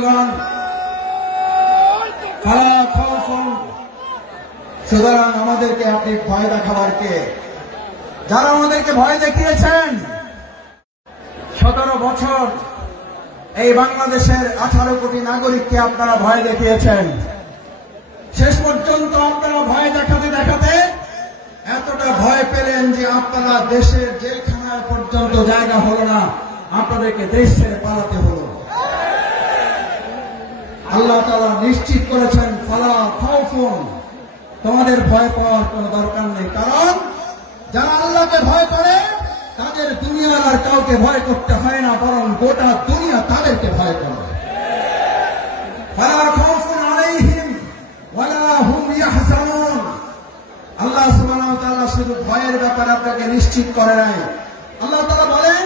বন্ধুগণ, সুতরাং আমাদেরকে আপনি ভয় দেখাবার কে? যারা আমাদেরকে ভয় দেখিয়েছেন 17 বছর এই বাংলাদেশের 18 কোটি নাগরিককে আপনারা ভয় দেখিয়েছেন। শেষ পর্যন্ত আপনারা ভয় দেখাতে দেখাতে এতটা ভয় পেলেন যে আপনারা দেশের জেলখানায় পর্যন্ত জায়গা হলো না, আপনাদেরকে দেশ ছেড়ে পালাতে হলো। আল্লাহ তাআলা নিশ্চিত করেছেন, ফালা খাউফুন, তোমাদের ভয় পাওয়ার কোন দরকার নেই। কারণ যারা আল্লাহকে ভয় করে তাদের দুনিয়ার আর কাউকে ভয় করতে হয় না, বরং গোটা দুনিয়া তাদেরকে ভয় করে। ফালা খাউফুন আলাইহিম ওয়ালা হুম ইয়াহজানুন। আল্লাহ সুবহানাহু ওয়া তাআলা শুধু ভয়ের ব্যাপারে আপনাকে নিশ্চিত করে নাই। আল্লাহ তাআলা বলেন,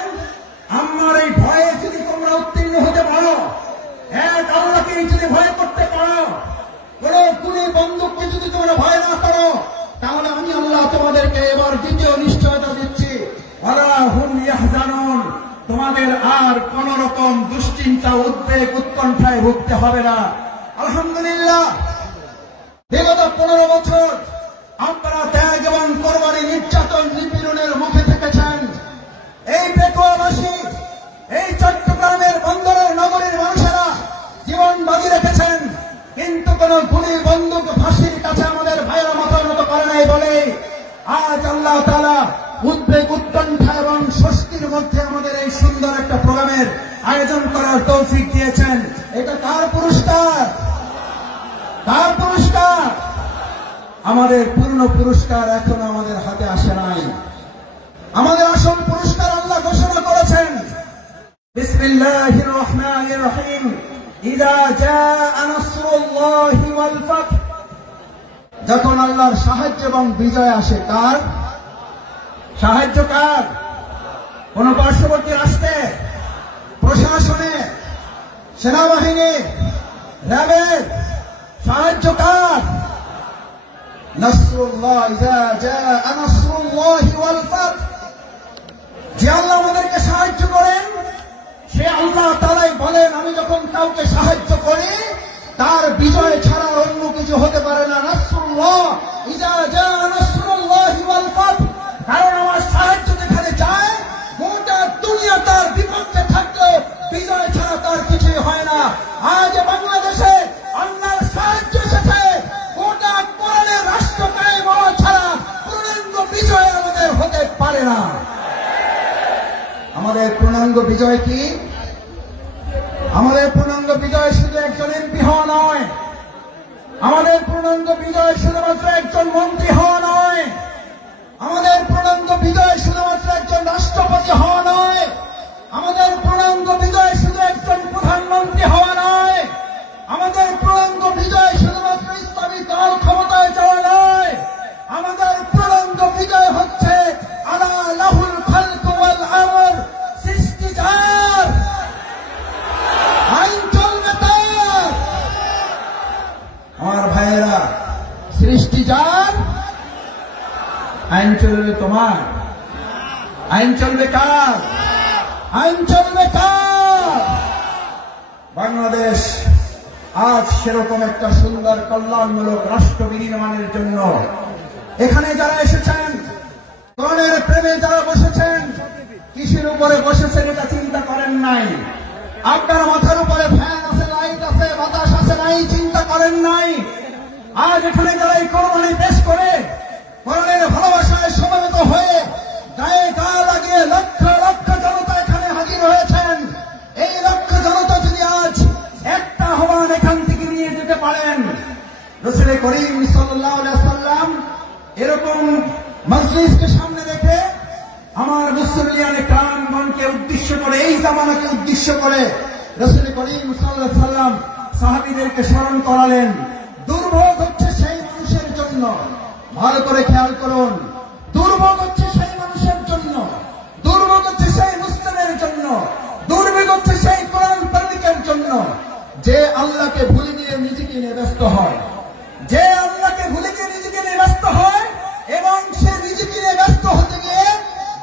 আমার এই ভয়ে যদি তোমরা উত্তীর্ণ হতে পারো, এক আল্লাহকে যদি ভয় করতে পারো, কোন গুলি বন্দুককে যদি তোমরা ভয় না করো, তাহলে আমি আল্লাহ তোমাদেরকে এবার দ্বিতীয় নিশ্চয়তা দিচ্ছি, ওয়ালা হুম ইয়াহজানুন, তোমাদের আর কোন রকম দুশ্চিন্তা, উদ্বেগ, উৎকণ্ঠায় ভুগতে হবে না। আলহামদুলিল্লাহ, বিগত 15 বছর আপনারা ত্যাগ এবং কোরবানি, নির্যাতন, নিপীড়নের মুখে থেকেছেন। এই পেকুয়াবাসী, এই চট্টগ্রামের বন্দরের নগরীর মানুষেরা জীবন বাজি রেখেছেন, কিন্তু কোন গুলি বন্দুক ফাঁসির কাছে আমাদের ভাইয়েরা মাথার মতো করে নাই বলে আজ আল্লাহ তাআলা উদ্বেগ, উৎকণ্ঠা এবং স্বস্তির মধ্যে আমাদের এই সুন্দর একটা প্রোগ্রামের আয়োজন করার তৌফিক দিয়েছেন। এটা কার পুরস্কার? কার পুরস্কার? আমাদের পূর্ণ পুরস্কার এখনো আমাদের হাতে আসে নাই। আমাদের আসল পুরস্কার আল্লাহ ঘোষণা করেছেন, বিসমিল্লাহির রহমানির রহিম, ইযা জাআ নাসরুল্লাহি ওয়াল ফাত। যখন আল্লাহর সাহায্য এবং বিজয় আসে। কার সাহায্য? কার? কোন পার্শ্ববর্তী রাষ্ট্রে, প্রশাসনে, সেনাবাহিনী, র্যাবের সাহায্য কার? নাসরুল্লাহ, ইযা জাআ নাসরুল্লাহি ওয়াল ফাত। যে আল্লাহ আমাদেরকে সাহায্য করেন, সে আল্লাহ তাআলাই বলেন, আমি যখন কাউকে সাহায্য করি তার বিজয় ছাড়া অন্য কিছু হতে পারে না। নাসরুল্লাহ, ইযা জাআ নাসরুল্লাহি ওয়াল ফাত। কারণ আমার সাহায্য যেখানে যায়, গোটা দুনিয়া তার বিপক্ষে থাকলেও বিজয় ছাড়া তার কিছুই হয় না। আজ বাংলাদেশে আল্লাহর সাহায্য এসেছে, গোটা কোরআনের রাষ্ট্র কায়েম হওয়া ছাড়া পূর্ণাঙ্গ বিজয় আমাদের হতে পারে না। আমাদের পূর্ণাঙ্গ বিজয় কি? আমাদের পূর্ণাঙ্গ বিজয় শুধু একজন এমপি হওয়া নয়, আমাদের পূর্ণাঙ্গ বিজয় শুধুমাত্র একজন মন্ত্রী হওয়া নয়, আমাদের পূর্ণাঙ্গ বিজয় শুধুমাত্র একজন রাষ্ট্রপতি হওয়া নয়, আমাদের পূর্ণাঙ্গ বিজয় শুধু একজন প্রধানমন্ত্রী হওয়া নয়, আমাদের পূর্ণাঙ্গ বিজয় শুধুমাত্র ইসলামী দল ক্ষমতায় যাওয়া নয়। আমাদের পূর্ণাঙ্গ বিজয় হচ্ছে আলা লাহুল খালকু ওয়াল আমর, সৃষ্টি যার, আইন চলবে তার। আমার ভাইয়েরা, সৃষ্টি যার, আইন চলবে তোমার। আইন চলবে কার? আইন চলবে কার? বাংলাদেশ আজ সেরকম একটা সুন্দর কল্যাণমূলক রাষ্ট্র বিনির্মাণের জন্য এখানে যারা এসেছেন, কোরআনের প্রেমে যারা বসেছেন, কিসের উপরে বসেছেন এটা চিন্তা করেন নাই। আপনার মাথার উপরে ফ্যান আছে, লাইট আছে, বাতাস আছে, নাই চিন্তা করেন নাই। আজ এখানে যারা এই কোরবানি পেশ করে কোরআনের ভালোবাসায় সমবেত হয়ে গায়ে গা লাগিয়ে লক্ষ লক্ষ জনতা এখানে হাজির হয়েছেন, এই লক্ষ জনতা যদি আজ একটা আহ্বান এখান থেকে নিয়ে যেতে পারেন, রাসূল করিম সাল্লাল্লাহু আলাইহি ওয়াসাল্লাম এরকম মজলিসকে সামনে রেখে আমার মুসলিয়ানে কারামগণকে উদ্দেশ্য করে, এই জামানাকে উদ্দেশ্য করে রাসূল করিম সাল্লাল্লাহু আলাইহি ওয়াসাল্লাম সাহাবীদেরকে স্মরণ করালেন। দুর্ভোগ হচ্ছে সেই মানুষের জন্য, ভালো করে খেয়াল করুন, দুর্ভোগ হচ্ছে সেই মানুষের জন্য, দুর্ভোগ হচ্ছে সেই মুসলিমের জন্য, দুর্ভোগ হচ্ছে সেই কোরআন প্রেমিকের জন্য, যে আল্লাহকে ভুলে গিয়ে নিজেকে নিয়ে ব্যস্ত হয়, যে আল্লাহকে ভুলে গিয়ে নিজেকে নিয়ে ব্যস্ত হয় এবং সে নিজেকে নিয়ে ব্যস্ত হতে গিয়ে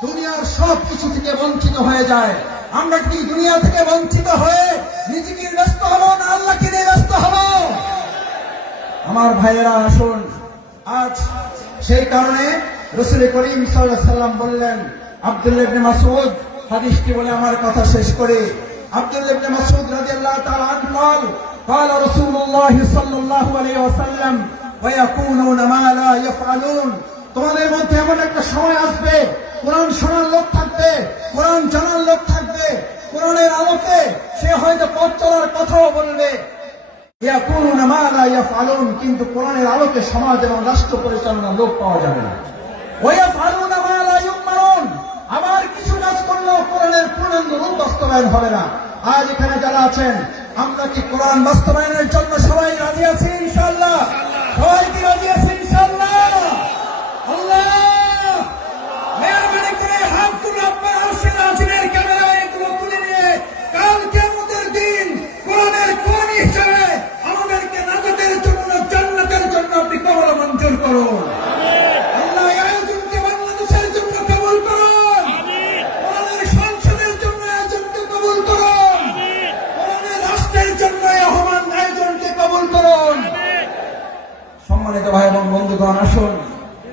দুনিয়ার সব কিছু থেকে বঞ্চিত হয়ে যায়। আমরা কি দুনিয়া থেকে বঞ্চিত হয়ে নিজেকে ব্যস্ত হব না আল্লাহকে নিয়ে ব্যস্ত হব? আমার ভাইয়েরা আসুন, আজ সেই কারণে রাসূল করিম সাল্লাল্লাহু আলাইহি ওয়াসাল্লাম বললেন, আব্দুল্লাহ ইবনে মাসউদ হাদিসটি বলে আমার কথা শেষ করে, আব্দুল্লাহ ইবনে মাসউদ রাদিয়াল্লাহু তাআলা আনহু قال رسول الله صلى الله عليه وسلم ويكونون ما لا يفعلون। তোমাদের মধ্যে এমন একটা সময় আসবে, কোরআন শোনার লোক থাকবে, কোরআন জানার লোক থাকবে, কোরআনের আলোকে সে হয়তো পথ চলার কথাও বলবে, ইয়াকুনুনা মা লা ইয়াফআলুন, কিন্তু কোরআনের আলোকে সমাজ এবং রাষ্ট্র পরিচালনার লোক পাওয়া যাবে না। ওয়া ইয়াফআলুনা মা লা ইউমারুন, আবার কিছু কাজ করলেও কোরআনের পূর্ণাঙ্গ রূপ বাস্তবায়ন হবে না। আজ এখানে যারা আছেন, আমরা কি কোরআন বাস্তবায়নের জন্য সবাই রাজি আছি? ইনশাআল্লাহ সবাই কি রাজি আছি? ইনশাআল্লাহ। আল্লাহ মেহরবানি করে হাত তুলে আপনার আরশের আজিমের ক্যামেরায় এগুলো তুলে নিয়ে কাল কিয়ামতের দিন কোরআনের কর্মী হিসেবে আমাদেরকে নাজাতের জন্য, জান্নাতের জন্য আপনি কবুল মঞ্জুর করুন। আল্লাহ এই আয়োজনকে বাংলাদেশের জন্য কবুল করুন, কোরআনের সংসদের জন্য আয়োজনকে কবুল করুন, কোরআনের রাষ্ট্রের জন্য আহ্বান আয়োজনকে কবুল করুন। সম্মানিত ভাই এবং বন্ধুগণ, আসুন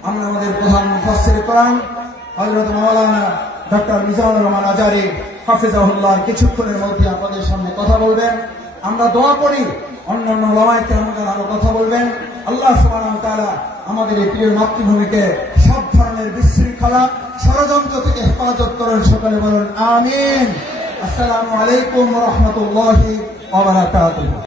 আমরা আমাদের প্রধান মুফাসসির কোরআন হযরত মাওলানা ডক্টর মিজানুর রহমান আজারী হাফিজাহুল্লাহ কিছুক্ষণের মধ্যে আপনাদের সামনে কথা বলবেন। আমরা দোয়া করি অন্যান্য ওলামায়ে কেরামগণ আরো কথা বলবেন। আল্লাহ সুবহানাহু ওয়া তাআলা আমাদের এই প্রিয় মাতৃভূমিকে সব ধরনের বিশৃঙ্খলা ষড়যন্ত্র থেকে হেফাজত করেন। সকলে বলুন আমিন। আসসালামু আলাইকুম ওয়া রাহমাতুল্লাহি ওয়া বারাকাতুহু।